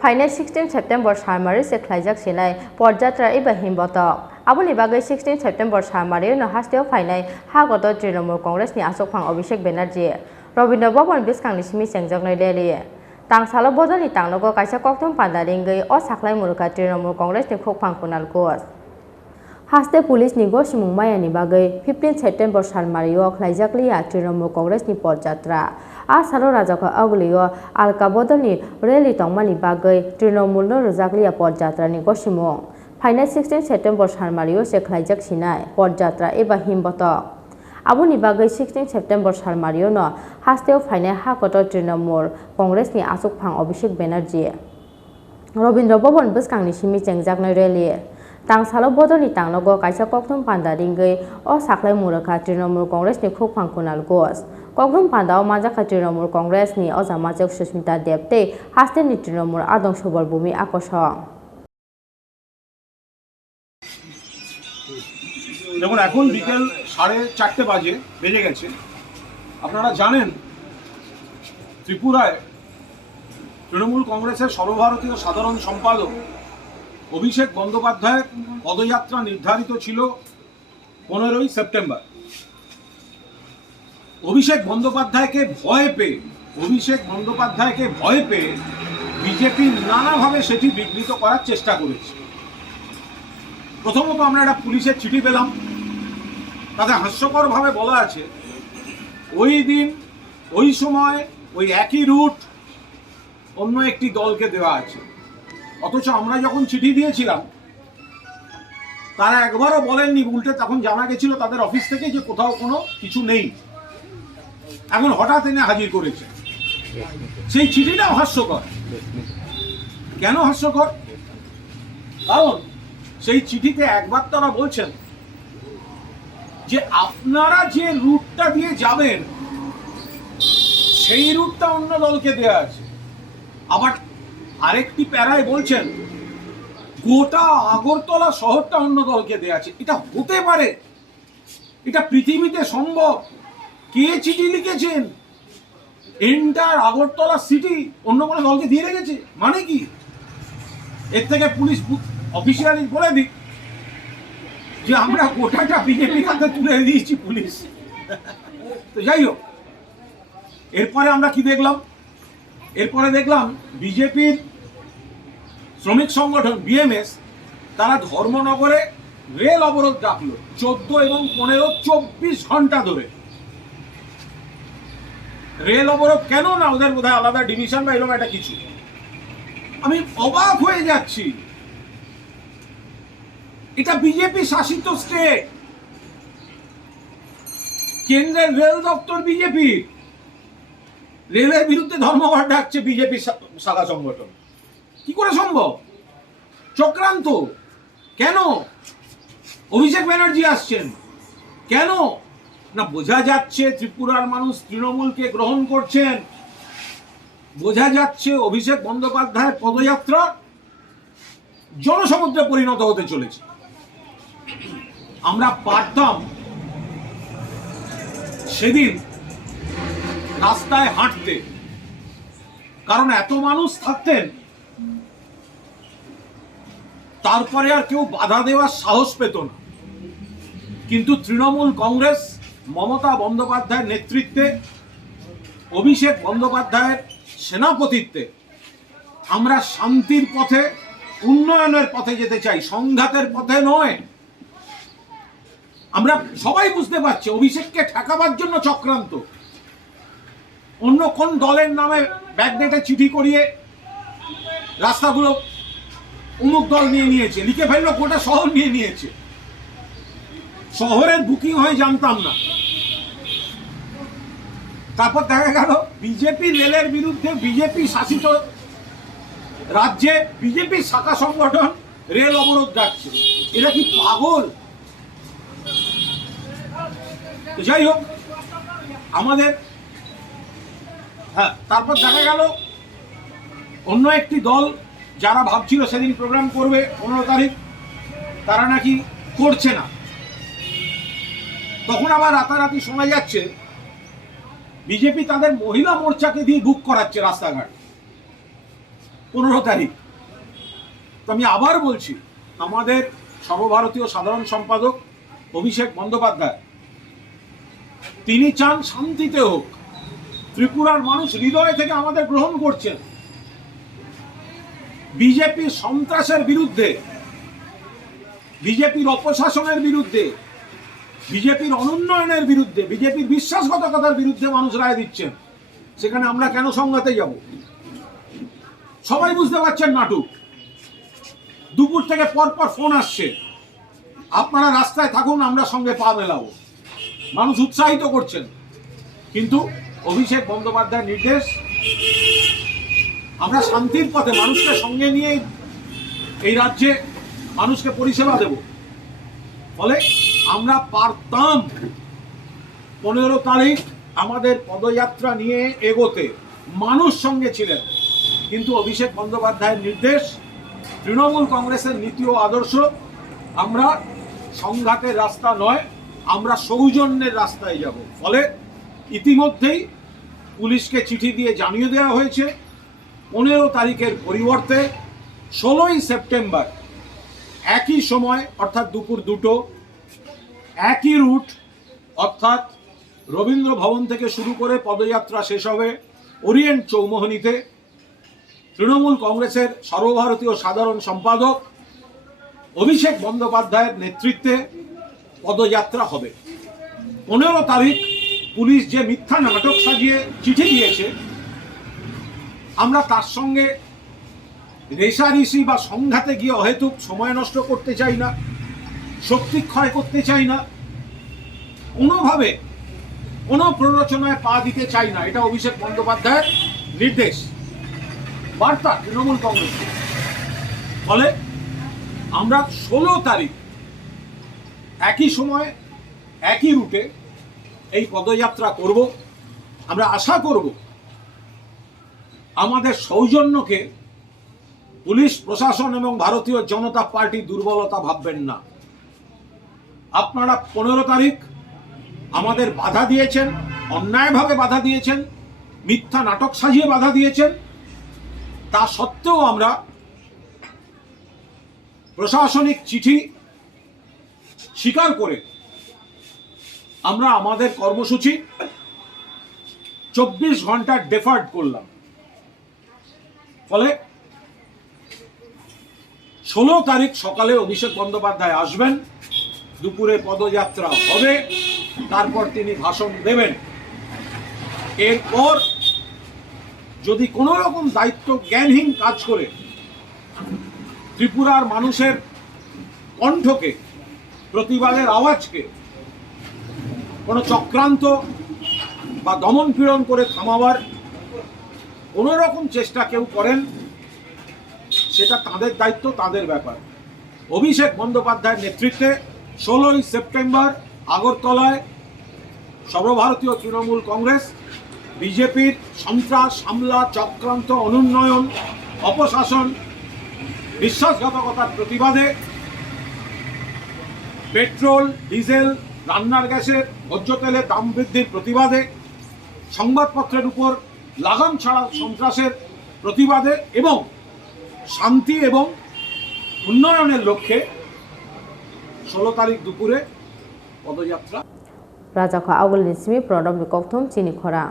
Phainai 16 September Salmario se khlaijak sinai porjatra iba himboto aboni bagai 16 September Salmario no Hasteo Phainai hagoto Tripura Congress ni asokphang Abhishek Banerjee Robindra Bhaban biskangni simi chengjoknai rally tangsalo bodoni tangnogo kaisa kokthom pandaringai o saklai muruka Tripura Congress ni khokphang kunal kos Hasteo police ni gosimung mayani bagai 15 September Salmario khlaijakliya Tripura Congress ni porjatra Asalo Rajako Aglio Alcabodoni rally tongmani bagai Tripura no Rojakliya porjatra ni gosimung Phainai 16 September Salmario se khlaijak sinai porjatra eba himboto aboni bagai 16 September Salmario no Hasteo Phainai hakoto Tripura Congress ni asokphang Abhishek Banerjee Robindra Bhaban biskangni simi chengjoknai rally tangsalo bodoni tangnogo kaisa kokthom panda ringai o saklai muruka Tripura Congress ni khokphang kunal gos kokthom pandao majaka Tripura Congress ni ojamajok Susmita Debte Hasteo ni Tripura adong sobal bumi akosong দেখুন এখন বিকেল 4:30 বেজে গেছে আপনারা জানেন ত্রিপুরায় তৃণমূল কংগ্রেসের সর্বভারতীয় সাধারণ সম্পাদক অভিষেক বন্দ্যোপাধ্যায়ের পদযাত্রা নির্ধারিত ছিল 15ই সেপ্টেম্বর অভিষেক বন্দ্যোপাধ্যায়কে ভয় পেয়ে বিজেপি নানাভাবে সেটি বিঘ্নিত করার চেষ্টা করেছে প্রথমত আমরা একটা পুলিশের চিঠি পেলাম তাতে হাস্যকরভাবে বলা আছে ওই দিন ওই সময় ওই একই রুট অন্য একটি দলকে দেওয়া আছে অথচ আমরা যখন চিঠি দিয়েছিলাম তারা একবারও বলেননি উল্টে তখন জানা গেছিল তাদের অফিস থেকে যে কোথাও কোনো কিছু নেই এখন হঠাৎ এনে হাজির করেছে সেই চিঠিটাও হাস্যকর কেন হাস্যকর কারণ সেই চিঠিতে একবার তারা বলছেন যে আপনারা যে রুটটা দিয়ে যাবেন সেই রুটটা অন্য দলকে দেয়া আছে আবার আরেকটি প্যারায় বলছেন গোটা আগরতলা শহরটা অন্য দলকে দেয়া আছে এটা হতে পারে এটা পৃথিবীতে সম্ভব কে চিঠি লিখেছেন এন্টার আগরতলা সিটি অন্য কোনো দলকে দিয়ে রেখেছে মানে কি এর থেকে পুলিশ অফিসিয়ালি বলে দিক যে আমরা গোটাটা বিজেপির হাতে তুলে দিয়েছি পুলিশ তো যাই হোক এরপরে আমরা কি দেখলাম এরপরে দেখলাম বিজেপির শ্রমিক সংগঠন বিএমএস তারা ধর্মনগরে রেল অবরোধ ডাকলো 14 এবং 15 24 ঘন্টা ধরে রেল অবরোধ কেন না ওদের বোধহয় আলাদা ডিভিশন বা এরকম একটা কিছু আমি অবাক হয়ে যাচ্ছি এটা বিজেপি শাসিত স্টেট কেন্দ্রের রেল দপ্তর বিজেপি রেলের বিরুদ্ধে ধর্মঘট ডাকছে বিজেপি শাখা সংগঠন কি করে সম্ভব চক্রান্ত কেন অভিষেক ব্যানার্জি আসছেন কেন না বোঝা যাচ্ছে ত্রিপুরার মানুষ তৃণমূলকে গ্রহণ করছেন বোঝা যাচ্ছে অভিষেক বন্দ্যোপাধ্যায়ের পদযাত্রা জনসমুদ্রে পরিণত হতে চলেছে আমরা পারতাম সেদিন রাস্তায় হাঁটতে কারণ এত মানুষ থাকতেন তারপরে আর কেউ বাধা দেওয়ার সাহস পেত না কিন্তু তৃণমূল কংগ্রেস মমতা বন্দ্যোপাধ্যায়ের নেতৃত্বে অভিষেক বন্দ্যোপাধ্যায়ের সেনাপতিত্বে আমরা শান্তির পথে উন্নয়নের পথে যেতে চাই সংঘাতের পথে নয় আমরা সবাই বুঝতে পারছি অভিষেককে ঠেকাবার জন্য চক্রান্ত অন্য কোন দলের নামে ব্যাকডেটে চিঠি করিয়ে রাস্তাগুলো অমুক দল নিয়ে নিয়েছে লিখে ফেললো গোটা শহর নিয়ে নিয়েছে শহরের বুকিং হয়ে জানতাম না তারপর দেখা গেল বিজেপি রেলের বিরুদ্ধে বিজেপি শাসিত রাজ্যে বিজেপি শাখা সংগঠন রেল অবরোধ ডাকছে এরা কি পাগল যাই হোক আমাদের তারপর দেখা গেল অন্য একটি দল যারা ভাবছিল সেদিন প্রোগ্রাম করবে 15 তারিখ তারা নাকি করছে না তখন আবার রাতারাতি শোনা যাচ্ছে বিজেপি তাদের মহিলা মোর্চাকে দিয়ে বুক করাচ্ছে রাস্তাঘাট 15 তারিখ। তো আমি আবার বলছি, আমাদের সর্বভারতীয় সাধারণ সম্পাদক অভিষেক বন্দ্যোপাধ্যায় তিনি চান শান্তিতে হোক। ত্রিপুরার মানুষ হৃদয় থেকে আমাদের গ্রহণ করছেন। বিজেপি সন্ত্রাসের বিরুদ্ধে, বিজেপির অপশাসনের বিরুদ্ধে, বিজেপির অনুন্নয়নের বিরুদ্ধে, বিজেপির বিশ্বাসঘাতকতার বিরুদ্ধে মানুষ রায় দিচ্ছেন। সেখানে আমরা কেন সংঘাতে যাব? সবাই বুঝতে পারছেন নাটক। দুপুর থেকে পরপর ফোন আসছে, আপনারা রাস্তায় থাকুন, আমরা সঙ্গে পা মেলাবো। মানুষ উৎসাহিত করছেন, কিন্তু অভিষেক বন্দ্যোপাধ্যায়ের নির্দেশ, আমরা শান্তির পথে মানুষকে সঙ্গে নিয়ে এই রাজ্যে মানুষকে পরিষেবা দেব। ফলে আমরা পারতাম 15 তারিখ আমাদের পদযাত্রা নিয়ে এগোতে, মানুষ সঙ্গে ছিলেন, কিন্তু অভিষেক বন্দ্যোপাধ্যায়ের নির্দেশ, তৃণমূল কংগ্রেসের নীতি ও আদর্শ, আমরা সংঘাতের রাস্তা নয়, আমরা সৌজন্যের রাস্তায় যাব। ফলে ইতিমধ্যেই পুলিশকে চিঠি দিয়ে জানিয়ে দেওয়া হয়েছে 15 তারিখের পরিবর্তে 16ই সেপ্টেম্বর একই সময় অর্থাৎ দুপুর 2টো, একই রুট অর্থাৎ রবীন্দ্র ভবন থেকে শুরু করে পদযাত্রা শেষ হবে ওরিয়েন্ট চৌমোহনীতে। তৃণমূল কংগ্রেসের সর্বভারতীয় সাধারণ সম্পাদক অভিষেক বন্দ্যোপাধ্যায়ের নেতৃত্বে পদযাত্রা হবে। 15 তারিখ পুলিশ যে মিথ্যা নাটক সাজিয়ে চিঠি দিয়েছে, আমরা তার সঙ্গে রেষারেষি বা সংঘাতে গিয়ে অহেতুক সময় নষ্ট করতে চাই না, শক্তি ক্ষয় করতে চাই না, কোনোভাবে কোনো প্ররোচনায় পা দিতে চাই না। এটা অভিষেক বন্দ্যোপাধ্যায়ের নির্দেশ, বার্তা তৃণমূল কংগ্রেস। ফলে আমরা 16 তারিখ একই সময় একই রুটে এই পদযাত্রা করব। আমরা আশা করব আমাদের সৌজন্যকে পুলিশ প্রশাসন এবং ভারতীয় জনতা পার্টি দুর্বলতা ভাববেন না। আপনারা 15 তারিখ আমাদের বাধা দিয়েছেন, অন্যায়ভাবে বাধা দিয়েছেন, মিথ্যা নাটক সাজিয়ে বাধা দিয়েছেন। তা সত্ত্বেও আমরা প্রশাসনিক চিঠি স্বীকার করে আমরা আমাদের কর্মসূচি 24 ঘন্টা ডেফার্ড করলাম। ফলে 16 তারিখ সকালে অভিষেক বন্দ্যোপাধ্যায় আসবেন, দুপুরে পদযাত্রা হবে, তারপর তিনি ভাষণ দেবেন। এরপর যদি কোনো রকম দায়িত্ব জ্ঞানহীন কাজ করে ত্রিপুরার মানুষের কণ্ঠকে, প্রতিবাদের আওয়াজকে কোনো চক্রান্ত বা দমন পীড়ন করে থামাবার কোনো রকম চেষ্টা কেউ করেন, সেটা তাদের দায়িত্ব, তাদের ব্যাপার। অভিষেক বন্দ্যোপাধ্যায়ের নেতৃত্বে 16ই সেপ্টেম্বর আগরতলায় সর্বভারতীয় তৃণমূল কংগ্রেস বিজেপির সন্ত্রাস, হামলা, চক্রান্ত, অনুন্নয়ন, অপশাসন, বিশ্বাসঘাতকতার প্রতিবাদে, পেট্রোল, ডিজেল, রান্নার গ্যাসের, ভোজ্য তেলের দাম বৃদ্ধির প্রতিবাদে, সংবাদপত্রের উপর লাগাম ছাড়া সন্ত্রাসের প্রতিবাদে এবং শান্তি এবং উন্নয়নের লক্ষ্যে 16 তারিখ দুপুরে পদযাত্রা। রাজাখা আউগলनि सिमी प्रदम बिकौथुम चिनि खरां।